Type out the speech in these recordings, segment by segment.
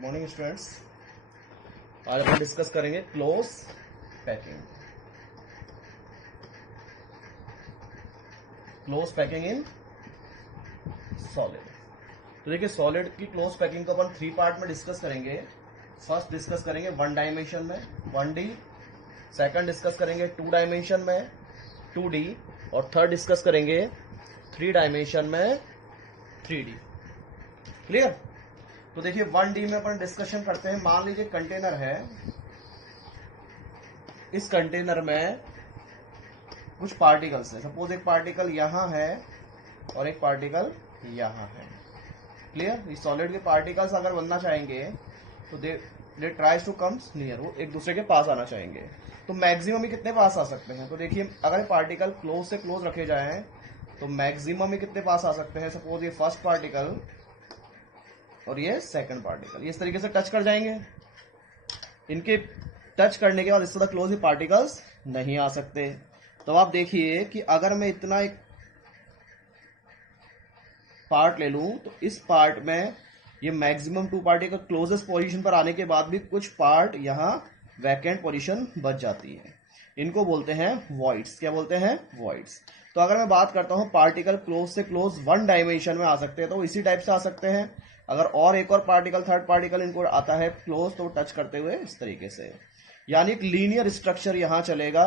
Good morning students. आज हम discuss करेंगे close packing. Close packing in solid. तो देखिए सॉलिड की क्लोज पैकिंग को अपन 3 पार्ट में डिस्कस करेंगे। फर्स्ट डिस्कस करेंगे 1 डायमेंशन में 1D, सेकंड डिस्कस करेंगे 2 डायमेंशन में 2D और थर्ड डिस्कस करेंगे 3 डायमेंशन में 3D। क्लियर? तो देखिए 1D में अपन डिस्कशन करते हैं। मान लीजिए कंटेनर है, इस कंटेनर में कुछ पार्टिकल्स है। सपोज एक पार्टिकल यहां है और एक पार्टिकल यहां है। क्लियर? इस सॉलिड के पार्टिकल्स अगर बनना चाहेंगे तो दे ट्राइज टू कम्स नियर, वो एक दूसरे के पास आना चाहेंगे। तो मैक्सिमम ही कितने पास आ सकते हैं? तो देखिए अगर पार्टिकल क्लोज से क्लोज रखे जाएं तो मैक्सिमम ही कितने पास आ सकते हैं? सपोज ये फर्स्ट पार्टिकल और ये सेकंड पार्टिकल इस तरीके से टच कर जाएंगे। इनके टच करने के बाद इस तरह क्लोज ही पार्टिकल्स नहीं आ सकते। तो आप देखिए कि अगर मैं इतना एक पार्ट ले लूं तो इस पार्ट में ये मैक्सिमम 2 पार्टिकल क्लोजेस्ट पोजीशन पर आने के बाद भी कुछ पार्ट यहां वैकेंट पोजीशन बच जाती है। इनको बोलते हैं वॉइड्स। क्या बोलते हैं? वॉइड्स। तो अगर मैं बात करता हूं पार्टिकल क्लोज से क्लोज 1 डायमेंशन में आ सकते हैं तो इसी टाइप से आ सकते हैं। अगर और एक और पार्टिकल थर्ड पार्टिकल इनको आता है क्लोज तो टच करते हुए इस तरीके से, यानी एक लीनियर स्ट्रक्चर यहां चलेगा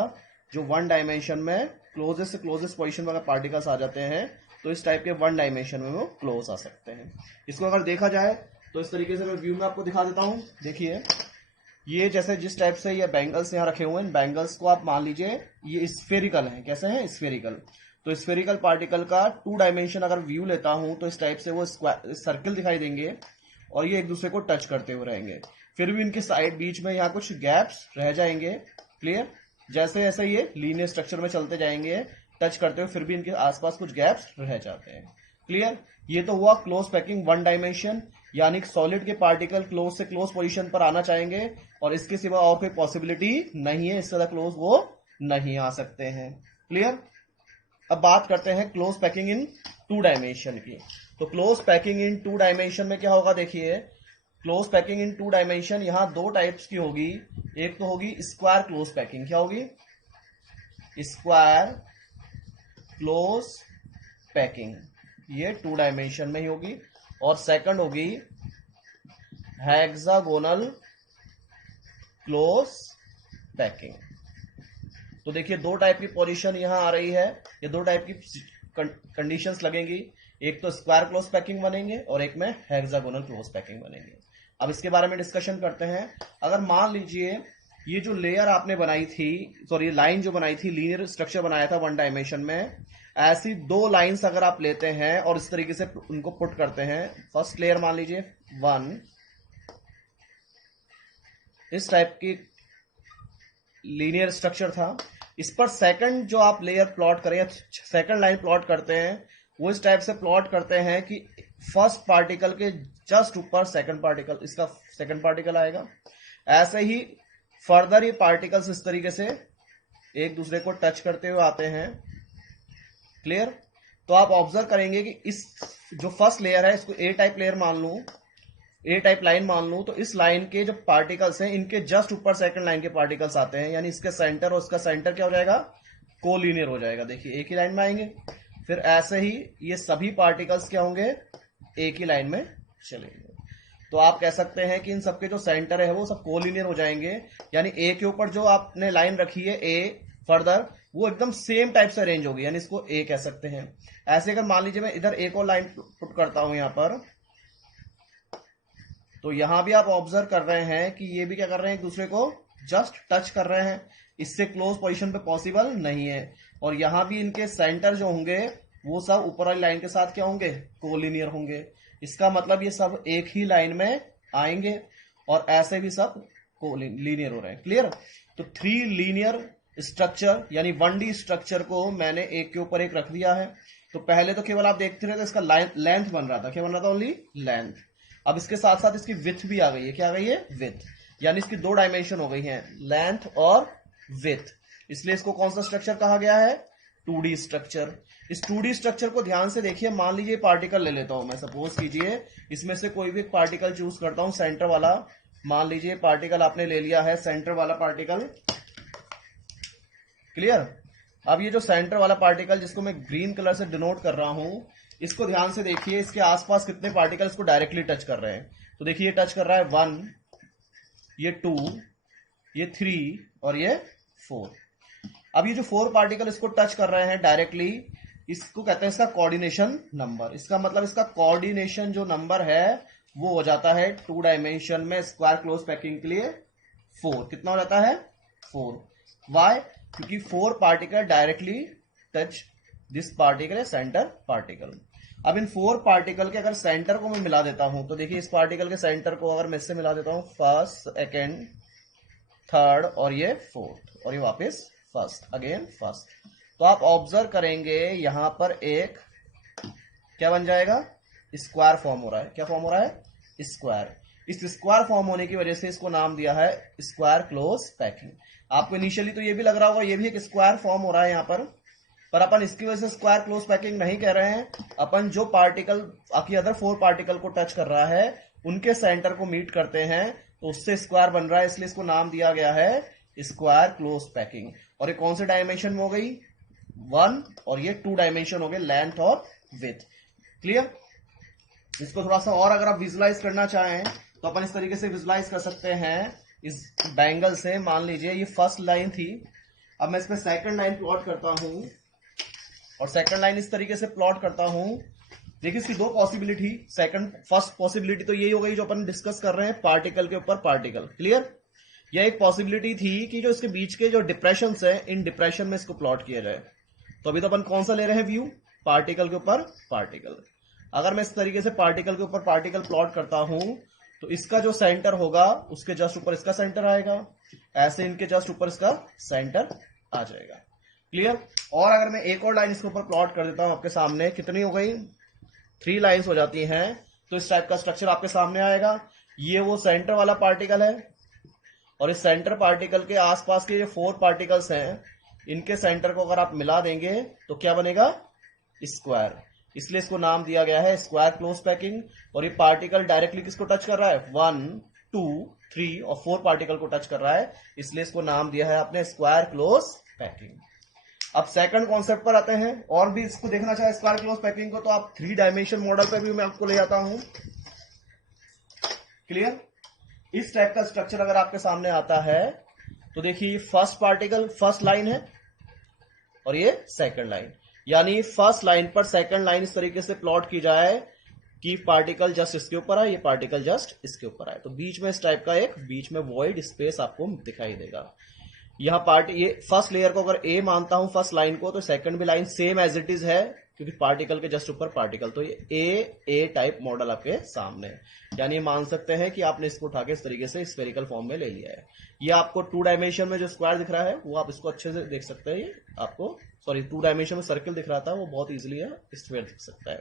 जो 1 डायमेंशन में क्लोजेस्ट से क्लोजेस्ट पोजीशन पर पार्टिकल्स आ जाते हैं तो इस टाइप के 1 डायमेंशन में वो क्लोज आ सकते हैं। इसको अगर देखा जाए तो इस तरीके से मैं व्यू में आपको दिखा देता हूं। देखिए ये जैसे जिस टाइप से ये बैंगल्स यहाँ रखे हुए हैं, बैंगल्स को आप मान लीजिए ये स्फेरिकल है। कैसे हैं? स्फेरिकल। तो स्फेरिकल पार्टिकल का 2 डायमेंशन अगर व्यू लेता हूं तो इस टाइप से वो सर्किल दिखाई देंगे और ये एक दूसरे को टच करते हुए रहेंगे। फिर भी इनके साइड बीच में यहाँ कुछ गैप्स रह जाएंगे। क्लियर? जैसे जैसे ये लीनियर स्ट्रक्चर में चलते जाएंगे टच करते हुए फिर भी इनके आसपास कुछ गैप्स रह जाते हैं। क्लियर? ये तो हुआ क्लोज पैकिंग 1 डायमेंशन, यानी सॉलिड के पार्टिकल क्लोज से क्लोज पोजीशन पर आना चाहेंगे और इसके सिवा और कोई पॉसिबिलिटी नहीं है, इससे ज्यादा क्लोज वो नहीं आ सकते हैं। क्लियर? अब बात करते हैं क्लोज पैकिंग इन 2 डायमेंशन की। तो क्लोज पैकिंग इन 2 डायमेंशन में क्या होगा? देखिए क्लोज पैकिंग इन 2 डायमेंशन यहां 2 टाइप्स की होगी। एक तो होगी स्क्वायर क्लोज पैकिंग। क्या होगी? स्क्वायर क्लोज पैकिंग, ये 2 डायमेंशन में ही होगी। और सेकंड होगी हेक्सागोनल क्लोज पैकिंग। तो देखिए 2 टाइप की पोजीशन यहां आ रही है। ये 2 टाइप की कंडीशंस लगेंगी। एक तो स्क्वायर क्लोज पैकिंग बनेंगे और एक में हेक्सागोनल क्लोज पैकिंग बनेंगे। अब इसके बारे में डिस्कशन करते हैं। अगर मान लीजिए ये जो लेयर आपने बनाई थी, सॉरी लाइन जो बनाई थी, लीनियर स्ट्रक्चर बनाया था 1 डायमेंशन में, ऐसी 2 लाइंस अगर आप लेते हैं और इस तरीके से उनको पुट करते हैं। फर्स्ट लेयर मान लीजिए 1, इस टाइप की लीनियर स्ट्रक्चर था। इस पर सेकंड जो आप लेयर प्लॉट करें या सेकंड लाइन प्लॉट करते हैं वो इस टाइप से प्लॉट करते हैं कि फर्स्ट पार्टिकल के जस्ट ऊपर सेकंड पार्टिकल, इसका सेकंड पार्टिकल आएगा। ऐसे ही फर्दर ये पार्टिकल्स इस तरीके से एक दूसरे को टच करते हुए आते हैं। क्लियर? तो आप ऑब्जर्व करेंगे कि इस जो फर्स्ट लेयर है इसको ए टाइप लेयर मान लूं, ए टाइप लाइन मान लूं, तो इस लाइन के जो पार्टिकल्स हैं इनके जस्ट ऊपर सेकंड लाइन के पार्टिकल्स आते हैं, यानी इसके सेंटर और इसका सेंटर क्या हो जाएगा? कोलिनियर हो जाएगा। देखिए एक ही लाइन में आएंगे। फिर ऐसे ही ये सभी पार्टिकल्स क्या होंगे? एक ही लाइन में चलेंगे। तो आप कह सकते हैं कि इन सबके जो सेंटर है वो सब कोलिनियर हो जाएंगे, यानी ए के ऊपर जो आपने लाइन रखी है ए फर्दर, वो एकदम सेम टाइप से अरेंज होगी, यानी इसको ए कह सकते हैं। ऐसे अगर मान लीजिए मैं इधर एक और लाइन पुट करता हूं यहां पर, तो यहां भी आप ऑब्जर्व कर रहे हैं कि ये भी क्या कर रहे हैं? एक दूसरे को जस्ट टच कर रहे हैं। इससे क्लोज पोजीशन पे पॉसिबल नहीं है। और यहां भी इनके सेंटर जो होंगे वो सब ऊपर वाली लाइन के साथ क्या होंगे? कोलिनियर होंगे। इसका मतलब ये सब एक ही लाइन में आएंगे और ऐसे भी सब लीनियर हो रहे हैं। क्लियर? तो 3 लीनियर स्ट्रक्चर यानी 1D स्ट्रक्चर को मैंने एक के ऊपर एक रख दिया है। तो पहले तो केवल आप देखते रहे तो इसका लेंथ बन रहा था। क्या बन रहा था? Only length. अब इसके साथ साथ इसकी विड्थ भी आ गई है। क्या आ गई है? विड्थ। यानी इसकी 2 डायमेंशन हो गई हैं, लेंथ और विड्थ। इसलिए इसको कौन सा स्ट्रक्चर कहा गया है? 2D structure. इस 2D स्ट्रक्चर को ध्यान से देखिए। मान लीजिए पार्टिकल ले लेता हूं मैं, सपोज कीजिए इसमें से कोई भी पार्टिकल चूज करता हूं, सेंटर वाला। मान लीजिए पार्टिकल आपने ले लिया है, सेंटर वाला पार्टिकल। क्लियर। अब ये जो सेंटर वाला पार्टिकल जिसको मैं ग्रीन कलर से डिनोट कर रहा हूं, इसको ध्यान से देखिए, इसके आसपास कितने पार्टिकल इसको डायरेक्टली टच कर रहे हैं। तो देखिए ये टच कर रहा है 1, ये 2, ये 3 और ये 4। अब ये जो 4 पार्टिकल इसको टच कर रहे हैं डायरेक्टली, इसको कहते हैं इसका कोऑर्डिनेशन नंबर। इसका मतलब इसका कोऑर्डिनेशन जो नंबर है वो हो जाता है 2 डायमेंशन में स्क्वायर क्लोज पैकिंग के लिए 4। कितना हो जाता है? 4। वाई? क्योंकि 4 particle directly touch this particle है सेंटर पार्टिकल। अब इन 4 पार्टिकल के अगर सेंटर को मैं मिला देता हूं, तो देखिए इस पार्टिकल के सेंटर को अगर मैं इससे मिला देता हूं, फर्स्ट, सेकेंड, थर्ड और ये फोर्थ, और ये वापस फर्स्ट, अगेन फर्स्ट, तो आप ऑब्जर्व करेंगे यहां पर एक क्या बन जाएगा? स्क्वायर फॉर्म हो रहा है। क्या फॉर्म हो रहा है? स्क्वायर। इस स्क्वायर फॉर्म होने की वजह से इसको नाम दिया है स्क्वायर क्लोज पैकिंग। आपको इनिशियली तो ये भी लग रहा होगा ये भी एक स्क्वायर फॉर्म हो रहा है यहाँ पर अपन इसकी वजह से स्क्वायर क्लोज पैकिंग नहीं कह रहे हैं। अपन जो पार्टिकल आपकी अदर 4 पार्टिकल को टच कर रहा है उनके सेंटर को मीट करते हैं तो उससे स्क्वायर बन रहा है, इसलिए इसको नाम दिया गया है स्क्वायर क्लोज पैकिंग। और ये कौन से डायमेंशन में हो गई? 1, और ये 2 डायमेंशन हो गए, लेंथ और विड्थ। क्लियर। इसको थोड़ा सा और अगर आप विजुलाइज करना चाहें तो अपन इस तरीके से विजुलाइज कर सकते हैं इस बैंगल से। मान लीजिए ये फर्स्ट लाइन थी, अब मैं इसमें सेकंड लाइन प्लॉट करता हूं, और सेकंड लाइन इस तरीके से प्लॉट करता हूं। देखिए इसकी 2 पॉसिबिलिटी। फर्स्ट पॉसिबिलिटी तो यही हो गई जो अपन डिस्कस कर रहे हैं, पार्टिकल के ऊपर पार्टिकल। क्लियर। यह एक पॉसिबिलिटी थी कि जो इसके बीच के जो डिप्रेशन है, इन डिप्रेशन में इसको प्लॉट किया जाए। तो अभी तो अपन कौन सा ले रहे हैं व्यू? पार्टिकल के ऊपर पार्टिकल। अगर मैं इस तरीके से पार्टिकल के ऊपर पार्टिकल प्लॉट करता हूं तो इसका जो सेंटर होगा उसके जस्ट ऊपर इसका सेंटर आएगा, ऐसे इनके जस्ट ऊपर इसका सेंटर आ जाएगा। क्लियर। और अगर मैं एक और लाइन इसके ऊपर प्लॉट कर देता हूं आपके सामने, कितनी हो गई? 3 लाइन्स हो जाती हैं। तो इस टाइप का स्ट्रक्चर आपके सामने आएगा। ये वो सेंटर वाला पार्टिकल है, और इस सेंटर पार्टिकल के आसपास के जो 4 पार्टिकल्स हैं इनके सेंटर को अगर आप मिला देंगे तो क्या बनेगा? स्क्वायर। इसलिए इसको नाम दिया गया है स्क्वायर क्लोज पैकिंग। और ये पार्टिकल डायरेक्टली किसको टच कर रहा है? 1, 2, 3 और 4 पार्टिकल को टच कर रहा है, इसलिए इसको नाम दिया है आपने स्क्वायर क्लोज पैकिंग। अब सेकंड कॉन्सेप्ट पर आते हैं। और भी इसको देखना चाहे स्क्वायर क्लोज पैकिंग को तो आप 3 डायमेंशन मॉडल पे भी मैं आपको ले जाता हूं। क्लियर। इस टाइप का स्ट्रक्चर अगर आपके सामने आता है तो देखिए फर्स्ट पार्टिकल फर्स्ट लाइन है और ये सेकंड लाइन, यानी फर्स्ट लाइन पर सेकंड लाइन इस तरीके से प्लॉट की जाए कि पार्टिकल जस्ट इसके ऊपर आए, ये पार्टिकल जस्ट इसके ऊपर आए, तो बीच में इस टाइप का एक बीच में वॉइड स्पेस आपको दिखाई देगा। यह पार्ट ये फर्स्ट लेयर को अगर ए मानता हूं फर्स्ट लाइन को, तो सेकंड भी line same as it is है क्योंकि पार्टिकल के जस्ट ऊपर पार्टिकल, तो ये ए टाइप मॉडल आपके सामने है। यानी मान सकते हैं कि आपने इसको उठा के इस तरीके से स्फेरिकल फॉर्म में ले लिया है। ये आपको 2 डायमेंशन में जो स्क्वायर दिख रहा है वो आप इसको अच्छे से देख सकते हैं। आपको 2 डायमेंशन में सर्किल दिख रहा था वो बहुत इजीली है स्क्वायर दिख सकता है।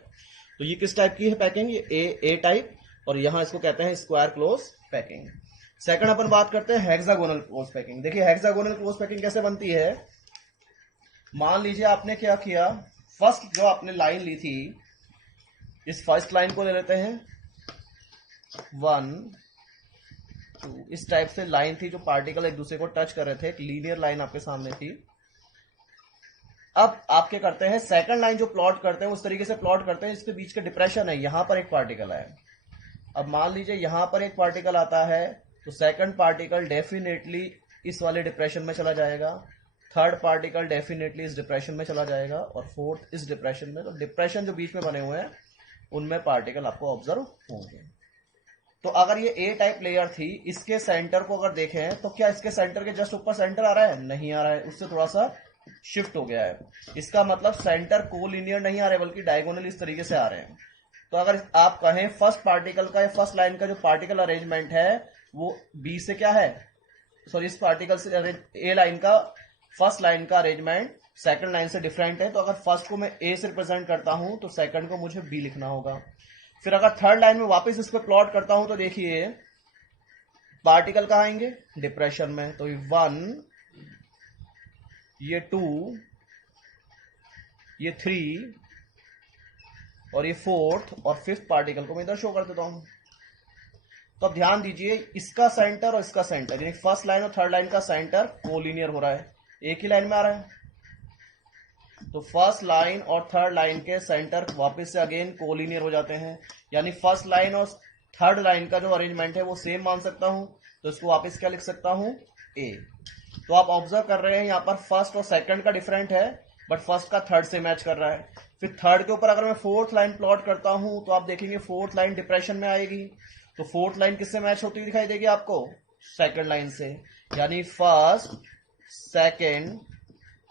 तो ये किस टाइप की है पैकिंग? ये ए टाइप, और यहां इसको कहते हैं स्क्वायर क्लोज पैकिंग। सेकंड अपन बात करते हैं हेक्सागोनल क्लोज पैकिंग। देखिए हेक्सागोनल क्लोज पैकिंग कैसे बनती है। मान लीजिए आपने क्या किया, फर्स्ट जो आपने लाइन ली थी, इस फर्स्ट लाइन को ले लेते हैं 1, 2, इस टाइप से लाइन थी जो पार्टिकल एक दूसरे को टच कर रहे थे, एक लीनियर लाइन आपके सामने थी। अब आप क्या करते हैं, सेकंड लाइन जो प्लॉट करते हैं उस तरीके से प्लॉट करते हैं, इसके बीच का डिप्रेशन है, यहां पर एक पार्टिकल है। अब मान लीजिए यहां पर एक पार्टिकल आता है तो सेकंड पार्टिकल डेफिनेटली इस वाले डिप्रेशन में चला जाएगा, थर्ड पार्टिकल डेफिनेटली इस डिप्रेशन में चला जाएगा, और फोर्थ इस डिप्रेशन में। तो डिप्रेशन जो बीच में बने हुए हैं उनमें पार्टिकल आपको ऑब्जर्व होंगे। तो अगर ये ए टाइप लेयर थी, इसके सेंटर को अगर देखें तो क्या इसके सेंटर के जस्ट ऊपर सेंटर आ रहा है? नहीं आ रहा है, उससे थोड़ा सा शिफ्ट हो गया है। इसका मतलब सेंटर कोलिनियर नहीं आ रहे बल्कि डायगोनल इस तरीके से आ रहे हैं। तो अगर आप कहें फर्स्ट पार्टिकल का या फर्स्ट लाइन का जो पार्टिकल अरेंजमेंट है वो बी से क्या है, इस पार्टिकल से ए लाइन का फर्स्ट लाइन का अरेंजमेंट सेकंड लाइन से डिफरेंट है, तो अगर फर्स्ट को मैं ए से रिप्रेजेंट करता हूं तो सेकंड को मुझे बी लिखना होगा। फिर अगर थर्ड लाइन में वापस इसको प्लॉट करता हूं तो देखिए पार्टिकल कहां आएंगे? डिप्रेशन में। तो 1, ये 2, ये 3 और ये 4th और 5th पार्टिकल को मैं इधर शो कर देता हूं। तो अब ध्यान दीजिए, इसका सेंटर और इसका सेंटर यानी फर्स्ट लाइन और थर्ड लाइन का सेंटर कोलिनियर हो रहा है, एक ही लाइन में आ रहा है। तो फर्स्ट लाइन और थर्ड लाइन के सेंटर वापस से अगेन कोलिनियर हो जाते हैं, यानी फर्स्ट लाइन और थर्ड लाइन का जो अरेंजमेंट है वो सेम मान सकता हूं। तो इसको वापस क्या लिख सकता हूं, ए। तो आप ऑब्जर्व कर रहे हैं यहां पर फर्स्ट और सेकंड का डिफरेंट है, बट फर्स्ट का थर्ड से मैच कर रहा है। फिर थर्ड के ऊपर अगर मैं फोर्थ लाइन प्लॉट करता हूं तो आप देखेंगे फोर्थ लाइन डिप्रेशन में आएगी। तो फोर्थ लाइन किससे मैच होती हुई दिखाई देगी आपको, सेकंड लाइन से, यानी फर्स्ट सेकंड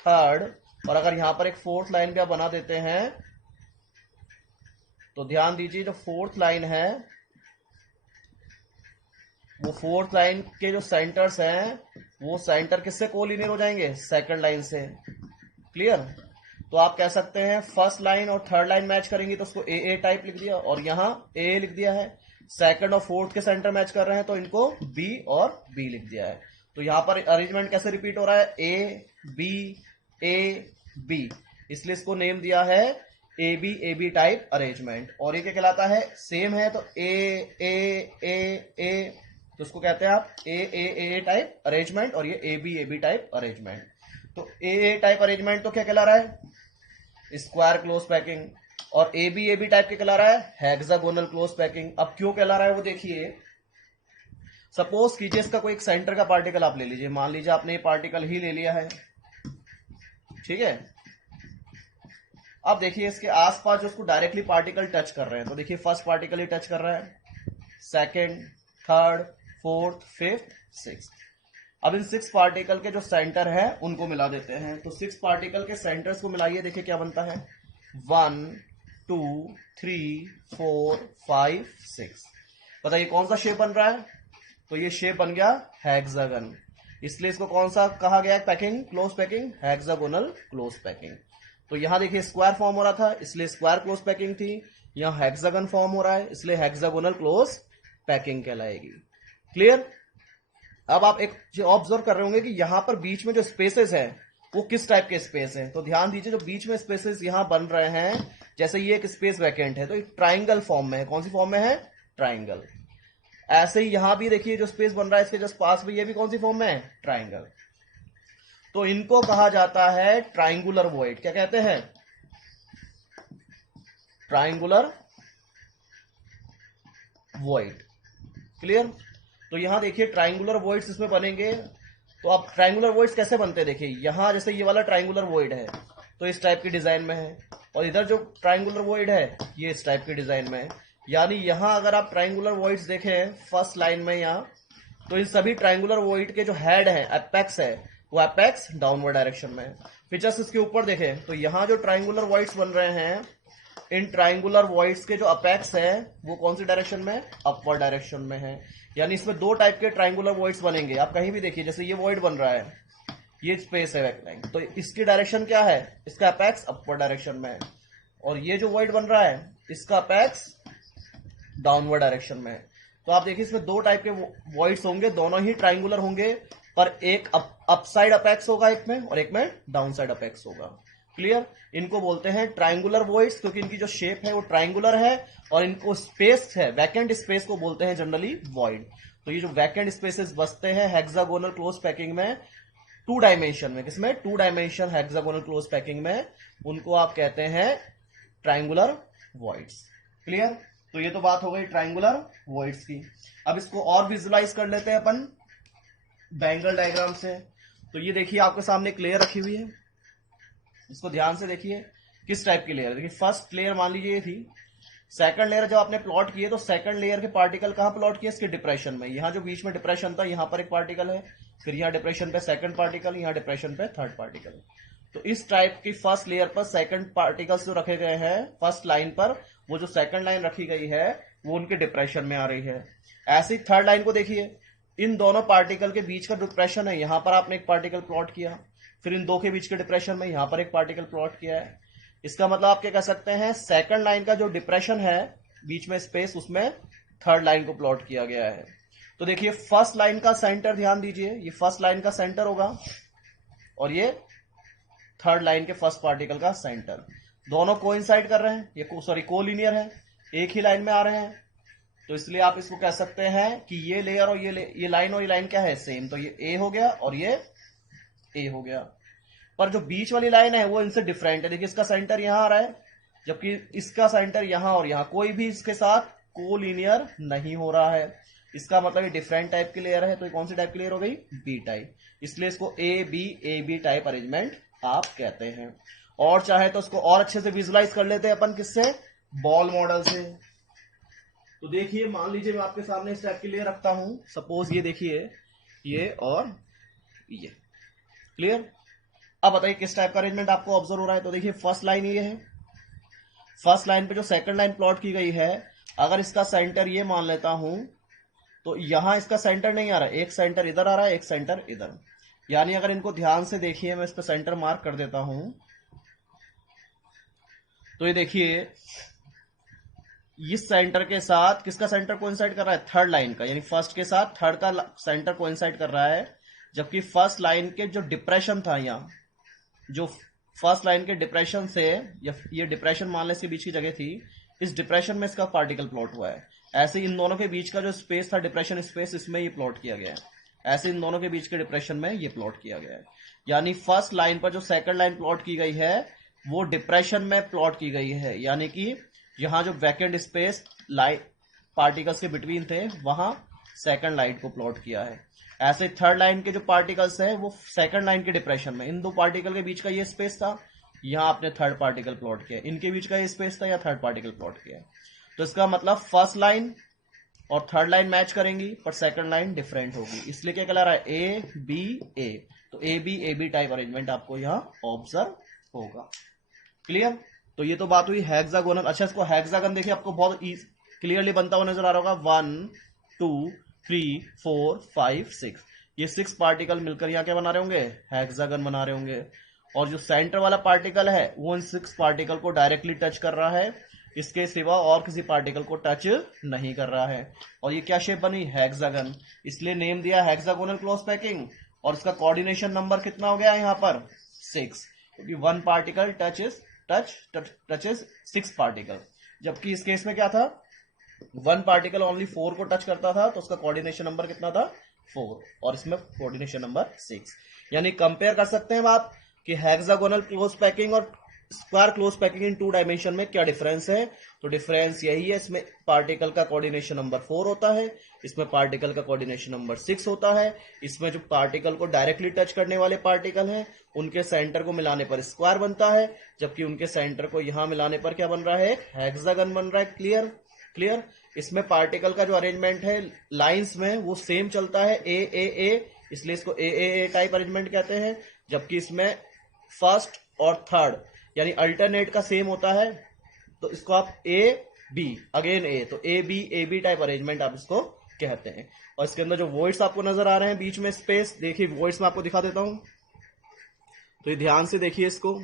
थर्ड। और अगर यहां पर एक फोर्थ लाइन भी आप बना देते हैं तो ध्यान दीजिए जो फोर्थ लाइन है वो फोर्थ लाइन के जो सेंटर्स हैं वो सेंटर किससे कोलिनियर हो जाएंगे, सेकंड लाइन से। क्लियर। तो आप कह सकते हैं फर्स्ट लाइन और थर्ड लाइन मैच करेंगी तो उसको ए टाइप लिख दिया और यहां ए लिख दिया है। सेकंड और फोर्थ के सेंटर मैच कर रहे हैं तो इनको बी और बी लिख दिया है। तो यहां पर अरेंजमेंट कैसे रिपीट हो रहा है, ए बी, इसलिए इसको नेम दिया है ए बी टाइप अरेंजमेंट। और ये क्या कहलाता है, सेम है तो ए, तो उसको कहते हैं आप ए टाइप अरेंजमेंट और ये ए बी टाइप अरेंजमेंट। तो ए टाइप अरेंजमेंट तो क्या कहला रहा है, स्क्वायर क्लोज पैकिंग, और ए बी टाइप के कहला रहा है हेक्सागोनल क्लोज पैकिंग। अब क्यों कहला रहा है वो देखिए। सपोज कीजिए इसका कोई एक सेंटर का पार्टिकल आप ले लीजिए, मान लीजिए आपने ये पार्टिकल ही ले लिया है, ठीक है। अब देखिए इसके आसपास जो उसको डायरेक्टली पार्टिकल टच कर रहे हैं, तो देखिए फर्स्ट पार्टिकल ही टच कर रहा है, second, third, fourth, fifth, sixth. अब इन 6 पार्टिकल के जो सेंटर है उनको मिला देते हैं। तो 6 पार्टिकल के सेंटर्स को मिलाइए, देखिए क्या बनता है, 1 2 3 4 5 6। बताइए कौन सा शेप बन रहा है, तो ये शेप बन गया हेक्सागन। इसलिए इसको कौन सा कहा गया है, packing, close packing, hexagonal close packing. तो यहां देखिए स्क्वायर फॉर्म हो रहा था इसलिए स्क्वायर क्लोज पैकिंग थी, यहां हेक्सागन फॉर्म हो रहा है इसलिए हेक्सागोनल क्लोज पैकिंग कहलाएगी। क्लियर। अब आप एक चीज ऑब्जर्व कर रहे होंगे कि यहां पर बीच में जो स्पेसेस है वो किस टाइप के स्पेस हैं। तो ध्यान दीजिए जो बीच में स्पेसेस यहां बन रहे हैं, जैसे ये एक स्पेस वैकेंट है तो एक ट्राइंगल फॉर्म में है। कौन सी फॉर्म में है, ट्राइंगल। ऐसे ही यहां भी देखिए जो स्पेस बन रहा है इसके जस्ट पास में, ये भी कौन सी फॉर्म में है, ट्राइंगल। तो इनको कहा जाता है ट्राइंगुलर वॉइड। क्या कहते हैं, ट्राइंगुलर वॉइड। क्लियर। तो यहां देखिए ट्राइंगुलर वॉइड्स इसमें बनेंगे। तो अब ट्राइंगुलर वॉइड्स कैसे बनते हैं, देखिए यहां जैसे ये वाला ट्राइंगुलर वॉइड है तो इस टाइप की डिजाइन में है, और इधर जो ट्राइंगुलर वॉइड है ये इस टाइप की डिजाइन में है। यानी यहां अगर आप ट्राइंगुलर वॉइड्स देखें फर्स्ट लाइन में यहां, तो इन सभी ट्राइंगुलर वॉइड के जो हेड है, एपेक्स है, वो एपेक्स डाउनवर्ड डायरेक्शन में है। फिर जस्ट इसके ऊपर देखें तो यहां जो ट्राइंगुलर वॉइड्स बन रहे हैं, इन ट्राइंगुलर वॉइड्स के जो अपेक्स है वो कौन सी डायरेक्शन में, अपवर्ड डायरेक्शन में है। यानी इसमें 2 टाइप के ट्राइंगुलर वॉइड्स बनेंगे। आप कहीं भी देखिए जैसे ये वॉइड बन रहा है, ये स्पेस है रेक्टेंगल, तो इसकी डायरेक्शन क्या है, इसका अपेक्स अपवर्ड डायरेक्शन में है, और ये जो वॉइड बन रहा है इसका अपेक्स डाउनवर्ड डायरेक्शन में है। तो आप देखिए इसमें 2 टाइप के वॉइड्स होंगे, दोनों ही ट्राइंगुलर होंगे, पर एक अपसाइड अपेक्स होगा एक में और एक में डाउन साइड अपेक्स होगा। क्लियर। इनको बोलते हैं ट्राइंगुलर वॉइड्स क्योंकि इनकी जो शेप है वो ट्राइंगुलर है, और इनको स्पेस है, वैकेंट स्पेस को बोलते हैं जनरली वॉइड। तो ये जो वैकेंट स्पेसेस बसते हैं हेक्सागोनल क्लोज पैकिंग में 2 डायमेंशन में, किसमें, 2 डायमेंशन हेक्सागोनल क्लोज पैकिंग में, उनको आप कहते हैं ट्राइंगुलर वॉइड्स। क्लियर। तो ये तो बात हो गई ट्राइंगुलर वॉइड्स की। अब इसको और विजुलाइज कर लेते हैं अपन बैंगल डायग्राम से। तो ये देखिए आपके सामने एक लेयर रखी हुई है, इसको ध्यान से देखिए किस टाइप की लेयर। देखिए फर्स्ट लेयर मान लीजिए ये थी, सेकंड लेयर जब आपने प्लॉट किए तो सेकंड लेयर के पार्टिकल कहां प्लॉट किए, इसके डिप्रेशन में। यहां जो बीच में डिप्रेशन था यहां पर एक पार्टिकल है, फिर यहां डिप्रेशन पे सेकंड पार्टिकल, यहां डिप्रेशन पे थर्ड पार्टिकल। तो इस टाइप की फर्स्ट लेयर पर सेकंड पार्टिकल्स जो रखे गए हैं फर्स्ट लाइन पर, वो जो सेकंड लाइन रखी गई है वो उनके डिप्रेशन में आ रही है। ऐसी थर्ड लाइन को देखिए, इन दोनों पार्टिकल के बीच का डिप्रेशन है, यहां पर आपने एक पार्टिकल प्लॉट किया, फिर इन 2 के बीच के डिप्रेशन में यहां पर एक पार्टिकल प्लॉट किया है। इसका मतलब आप क्या कह सकते हैं, सेकंड लाइन का जो डिप्रेशन है बीच में स्पेस, उसमें थर्ड लाइन को प्लॉट किया गया है। तो देखिए फर्स्ट लाइन का सेंटर ध्यान दीजिए, ये फर्स्ट लाइन का सेंटर होगा और ये थर्ड लाइन के फर्स्ट पार्टिकल का सेंटर। दोनों कोइंसाइड कर रहे हैं, ये कोलिनियर है, एक ही लाइन में आ रहे हैं, तो इसलिए आप इसको कह सकते हैं कि ये लेयर और ये लाइन और ये लाइन क्या है, सेम। तो ये ए हो गया और ये ए हो गया। पर जो बीच वाली लाइन है वो इनसे डिफरेंट है। देखिए इसका सेंटर यहां आ रहा है, जबकि इसका सेंटर यहां और यहां, कोई भी इसके साथ कोलिनियर नहीं हो रहा है। इसका मतलब ये डिफरेंट टाइप की लेयर है। तो ये कौन सी टाइप की लेयर हो गई, बी टाइप। इसलिए इसको ए बी टाइप अरेंजमेंट आप कहते हैं। और चाहे तो इसको और अच्छे से विजुलाइज कर लेते हैं अपन, किससे, बॉल मॉडल से। तो देखिए मान लीजिए मैं आपके सामने इस टाइप की लेयर रखता हूं, सपोज ये देखिए, ये और ये, क्लियर। अब बताइए किस टाइप का अरेंजमेंट आपको ऑब्जर्व हो रहा है। तो देखिए फर्स्ट लाइन ये है, फर्स्ट लाइन पे जो सेकंड लाइन प्लॉट की गई है, अगर इसका सेंटर ये मान लेता हूं, तो यहां इसका सेंटर नहीं आ रहा है, एक सेंटर इधर आ रहा है, एक सेंटर इधर। यानी अगर इनको ध्यान से देखिए, मैं इस पे सेंटर मार्क कर देता हूं, तो ये देखिए इस सेंटर के साथ किसका सेंटर कोइंसाइड कर रहा है, थर्ड लाइन का, यानी फर्स्ट के साथ थर्ड का सेंटर कोइंसाइड कर रहा है। जबकि फर्स्ट लाइन के जो डिप्रेशन था, यहाँ जो फर्स्ट लाइन के डिप्रेशन से, या ये डिप्रेशन मान ले इसके बीच की जगह थी, इस डिप्रेशन में इसका पार्टिकल प्लॉट हुआ है। ऐसे इन दोनों के बीच का जो स्पेस था, डिप्रेशन स्पेस, इसमें ये प्लॉट किया गया है। ऐसे इन दोनों के बीच के डिप्रेशन में ये प्लॉट किया गया है। यानी फर्स्ट लाइन पर जो सेकंड लाइन प्लॉट की गई है वो डिप्रेशन में प्लॉट की गई है। यानी कि यहां जो वैकेंट स्पेस लाइट पार्टिकल्स के बिटवीन थे, वहां सेकंड लाइन को प्लॉट किया है। ऐसे थर्ड लाइन के जो पार्टिकल्स है वो सेकंड लाइन के डिप्रेशन में, इन दो पार्टिकल के बीच का ये स्पेस था, यहां आपने थर्ड पार्टिकल प्लॉट किया। इनके बीच का ये स्पेस था, या थर्ड पार्टिकल प्लॉट किया। तो इसका मतलब फर्स्ट लाइन और थर्ड लाइन मैच करेंगी, पर सेकंड लाइन डिफरेंट होगी। इसलिए क्या कहला रहा है, ए बी ए। तो ए बी टाइप अरेंजमेंट आपको यहां ऑब्जर्व होगा। क्लियर। तो ये तो बात हुई हेक्सागोनल। अच्छा, इसको हेक्सागन देखिए, आपको बहुत क्लियरली बनता हुआ नजर आ रहा होगा। 1 2 3 4 5 6, ये 6 पार्टिकल मिलकर यहाँ क्या बना रहे होंगे, हेक्सागन बना रहे होंगे। और जो सेंटर वाला पार्टिकल है वो इन 6 पार्टिकल को डायरेक्टली टच कर रहा है, इसके सिवा और किसी पार्टिकल को टच नहीं कर रहा है। और ये क्या शेप बनी, हेक्सागन। इसलिए नेम दिया हेक्सागोनल क्लोज पैकिंग। और इसका कोऑर्डिनेशन नंबर कितना हो गया यहाँ पर, 6, क्योंकि 1 पार्टिकल टचेस 6 पार्टिकल। जबकि इस केस में क्या था, 1 पार्टिकल ओनली 4 को टच करता था, तो उसका कोऑर्डिनेशन नंबर कितना था, 4, और इसमें कोऑर्डिनेशन नंबर 6। यानी कंपेयर कर सकते हैं आप कि हेक्सागोनल क्लोज पैकिंग और square close packing in 2 dimension में क्या डिफरेंस है। तो डिफरेंस यही है, इसमें पार्टिकल का कोऑर्डिनेशन नंबर 4 होता है, इसमें पार्टिकल का कोऑर्डिनेशन नंबर 6 होता है। इसमें जो पार्टिकल को डायरेक्टली टच करने वाले पार्टिकल हैं, उनके सेंटर को मिलाने पर स्क्वायर बनता है, जबकि उनके सेंटर को यहां मिलाने पर क्या बन रहा है, हेक्सागन बन रहा है। Clear clear. इसमें पार्टिकल का जो अरेंजमेंट है लाइंस में वो सेम चलता है, ए, इसलिए इसको ए टाइप अरेंजमेंट कहते हैं। जबकि इसमें फर्स्ट और थर्ड यानी अल्टरनेट का सेम होता है, तो इसको आप ए बी अगेन ए, तो ए बी टाइप अरेंजमेंट आप इसको कहते हैं। और इसके अंदर जो वॉइड्स आपको नजर आ रहे हैं बीच में स्पेस, देखिए वॉइड्स में आपको दिखा देता हूं, तो ये ध्यान से देखिए इसको,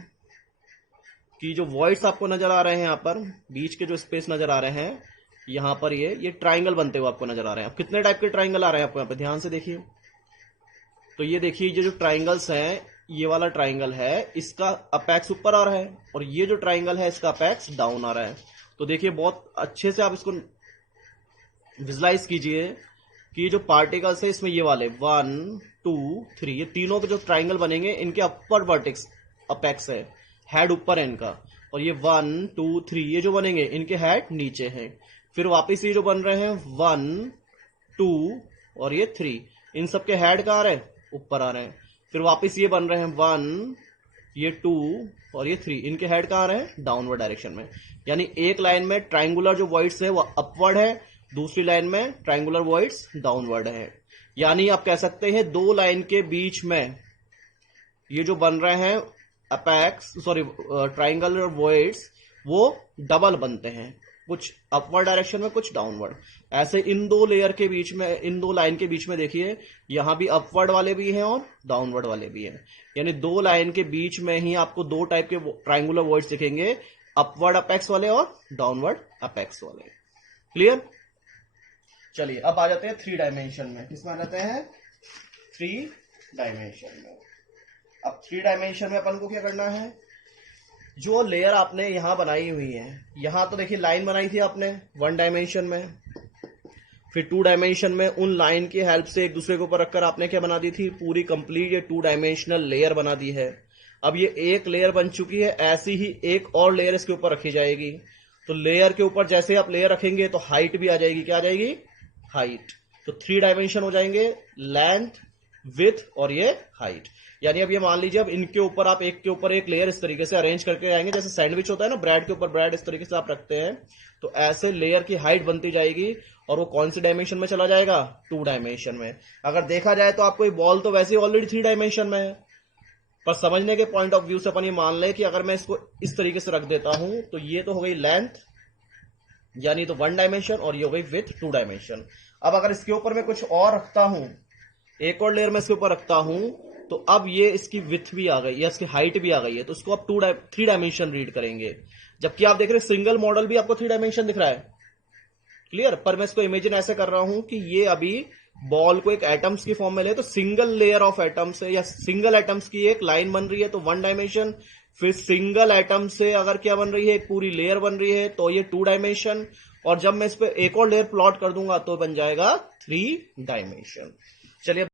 कि जो वॉइड्स आपको नजर आ रहे हैं, यहां पर बीच के जो स्पेस नजर आ रहे हैं, यहां पर ये ट्राइंगल बनते हुए आपको नजर आ रहे हैं। अब कितने टाइप के ट्राइंगल आ रहे हैं आपको यहाँ पे, ध्यान से देखिए। तो ये देखिए, ये जो ट्राइंगल्स हैं, ये वाला ट्राइंगल है, इसका अपेक्स ऊपर आ रहा है, और ये जो ट्राइंगल है इसका अपेक्स डाउन आ रहा है। तो देखिए बहुत अच्छे से आप इसको विजुलाइज कीजिए कि जो पार्टिकल्स है इसमें ये वाले 1 2 3, ये तीनों के जो ट्राइंगल बनेंगे, इनके अपर वर्टेक्स अपेक्स है, हेड ऊपर है इनका। और ये 1 2 3 ये जो बनेंगे, इनके हेड नीचे हैं। फिर वापिस ये जो बन रहे हैं 1 2 और ये 3, इन सबके हेड कहाँ आ रहे हैं, ऊपर आ रहे हैं। फिर वापस ये बन रहे हैं 1 ये 2 और ये 3, इनके हेड कहाँ आ रहे हैं, डाउनवर्ड डायरेक्शन में। यानी एक लाइन में ट्राइंगुलर जो वॉइड्स है वो अपवर्ड है, दूसरी लाइन में ट्राइंगुलर वॉइड्स डाउनवर्ड है। यानी आप कह सकते हैं 2 लाइन के बीच में ये जो बन रहे हैं अपेक्स ट्राइंगुलर वॉइड्स, वो डबल बनते हैं, कुछ अपवर्ड डायरेक्शन में कुछ डाउनवर्ड। ऐसे इन 2 लेयर के बीच में, इन 2 लाइन के बीच में देखिए, यहां भी अपवर्ड वाले भी हैं और डाउनवर्ड वाले भी हैं। यानी 2 लाइन के बीच में ही आपको 2 टाइप के ट्राइंगुलर वॉइड्स दिखेंगे, अपवर्ड अपेक्स वाले और डाउनवर्ड अपेक्स वाले। क्लियर। चलिए अब आ जाते हैं 3 डायमेंशन में। किसमें आ जाते हैं, 3 डायमेंशन में। अब 3 डायमेंशन में अपन को क्या करना है, जो लेयर आपने यहां बनाई हुई है, यहां तो देखिए लाइन बनाई थी आपने 1 डायमेंशन में, फिर 2 डायमेंशन में उन लाइन की हेल्प से एक दूसरे के ऊपर रखकर आपने क्या बना दी थी, पूरी कंप्लीट ये 2 डायमेंशनल लेयर बना दी है। अब ये एक लेयर बन चुकी है, ऐसी ही एक और लेयर इसके ऊपर रखी जाएगी। तो लेयर के ऊपर जैसे आप लेयर रखेंगे तो हाइट भी आ जाएगी, क्या आ जाएगी, हाइट। तो 3 डायमेंशन हो जाएंगे, लेंथ, विड्थ और ये हाइट। यानी अब ये मान लीजिए अब इनके ऊपर आप एक के ऊपर एक लेयर इस तरीके से अरेंज करके आएंगे, जैसे सैंडविच होता है ना, ब्रेड के ऊपर ब्रेड इस तरीके से आप रखते हैं, तो ऐसे लेयर की हाइट बनती जाएगी। और वो कौन सी डायमेंशन में चला जाएगा, 2 डायमेंशन में। अगर देखा जाए तो आपको ये बॉल तो वैसे ऑलरेडी 3 डायमेंशन में है, पर समझने के पॉइंट ऑफ व्यू से अपन ये मान ले कि अगर मैं इसको इस तरीके से रख देता हूं तो ये तो हो गई लेंथ, यानी तो 1 डायमेंशन, और ये हो गई विड्थ 2 डायमेंशन। अब अगर इसके ऊपर मैं कुछ और रखता हूं, एक और लेयर में इसके ऊपर रखता हूं, तो अब ये इसकी विड्थ भी आ गई या इसकी हाइट भी आ गई है, तो इसको आप 3 डायमेंशन रीड करेंगे। जबकि आप देख रहे हैं सिंगल मॉडल भी आपको 3 डायमेंशन दिख रहा है, क्लियर। पर मैं इसको इमेजिन ऐसे कर रहा हूं कि ये अभी बॉल को एक एटम्स की फॉर्म में ले, तो सिंगल लेयर ऑफ एटम्स है या सिंगल एटम्स की एक लाइन बन रही है तो 1 डायमेंशन, फिर सिंगल एटम से अगर क्या बन रही है, एक पूरी लेयर बन रही है तो ये 2 डायमेंशन, और जब मैं इस पे एक और लेयर प्लॉट कर दूंगा तो बन जाएगा 3 डायमेंशन। चलिए